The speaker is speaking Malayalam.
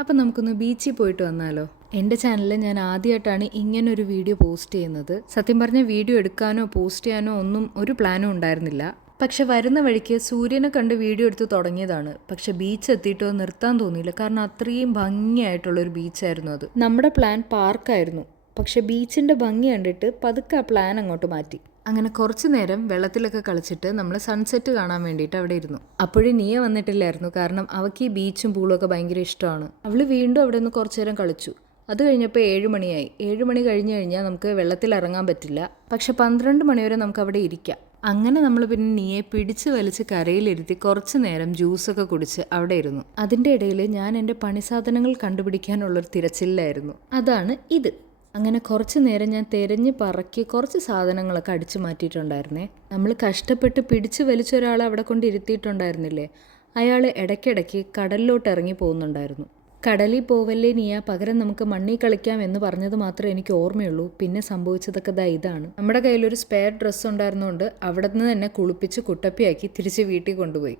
അപ്പം നമുക്കൊന്ന് ബീച്ചിൽ പോയിട്ട് വന്നാലോ? എൻ്റെ ചാനലിൽ ഞാൻ ആദ്യമായിട്ടാണ് ഇങ്ങനൊരു വീഡിയോ പോസ്റ്റ് ചെയ്യുന്നത്. സത്യം പറഞ്ഞാൽ വീഡിയോ എടുക്കാനോ പോസ്റ്റ് ചെയ്യാനോ ഒന്നും ഒരു പ്ലാനും ഉണ്ടായിരുന്നില്ല. പക്ഷെ വരുന്ന വഴിക്ക് സൂര്യനെ കണ്ട് വീഡിയോ എടുത്ത് തുടങ്ങിയതാണ്. പക്ഷെ ബീച്ച് എത്തിയിട്ടോ നിർത്താൻ തോന്നിയില്ല, കാരണം അത്രയും ഭംഗിയായിട്ടുള്ളൊരു ബീച്ചായിരുന്നു അത്. നമ്മുടെ പ്ലാൻ പാർക്കായിരുന്നു, പക്ഷെ ബീച്ചിൻ്റെ ഭംഗി കണ്ടിട്ട് പതുക്കെ ആ പ്ലാൻ അങ്ങോട്ട് മാറ്റി. അങ്ങനെ കുറച്ച് നേരം വെള്ളത്തിലൊക്കെ കളിച്ചിട്ട് നമ്മൾ സൺസെറ്റ് കാണാൻ വേണ്ടിയിട്ട് അവിടെ ഇരുന്നു. അപ്പോഴും നീയ വന്നിട്ടില്ലായിരുന്നു, കാരണം അവൾക്ക് ഈ ബീച്ചും പൂളും ഒക്കെ ഭയങ്കര ഇഷ്ടമാണ്. അവൾ വീണ്ടും അവിടെ നിന്ന് കുറച്ച് നേരം കളിച്ചു. അത് കഴിഞ്ഞപ്പോൾ 7 മണിയായി. 7 മണി കഴിഞ്ഞ് കഴിഞ്ഞാൽ നമുക്ക് വെള്ളത്തിൽ ഇറങ്ങാൻ പറ്റില്ല, പക്ഷെ 12 മണി വരെ നമുക്ക് അവിടെ ഇരിക്കാം. അങ്ങനെ നമ്മൾ പിന്നെ നീയെ പിടിച്ച് വലിച്ച് കരയിലിരുത്തി കുറച്ച് നേരം ജ്യൂസൊക്കെ കുടിച്ച് അവിടെ ഇരുന്നു. അതിൻ്റെ ഇടയിൽ ഞാൻ എൻ്റെ പണിസാധനങ്ങൾ കണ്ടുപിടിക്കാനുള്ളൊരു തിരച്ചിലായിരുന്നു. അതാണ് ഇത്. അങ്ങനെ കുറച്ച് നേരം ഞാൻ തിരഞ്ഞ് പറക്കി കുറച്ച് സാധനങ്ങളൊക്കെ അടിച്ചു മാറ്റിയിട്ടുണ്ടായിരുന്നേ. നമ്മൾ കഷ്ടപ്പെട്ട് പിടിച്ച് വലിച്ച ഒരാളെ അവിടെ കൊണ്ട് ഇരുത്തിയിട്ടുണ്ടായിരുന്നില്ലേ, അയാൾ ഇടയ്ക്കിടയ്ക്ക് കടലിലോട്ട് ഇറങ്ങി പോകുന്നുണ്ടായിരുന്നു. കടലിൽ പോവല്ലേ നീയ, പകരം നമുക്ക് മണ്ണിൽ കളിക്കാം എന്ന് പറഞ്ഞത് മാത്രമേ എനിക്ക് ഓർമ്മയുള്ളൂ. പിന്നെ സംഭവിച്ചതൊക്കെ ഇതാണ്. നമ്മുടെ കയ്യിലൊരു സ്പെയർ ഡ്രസ്സ് ഉണ്ടായിരുന്നുകൊണ്ട് അവിടെ നിന്ന് തന്നെ കുളിപ്പിച്ച് കുട്ടപ്പിയാക്കി തിരിച്ച് വീട്ടിൽ കൊണ്ടുപോയി.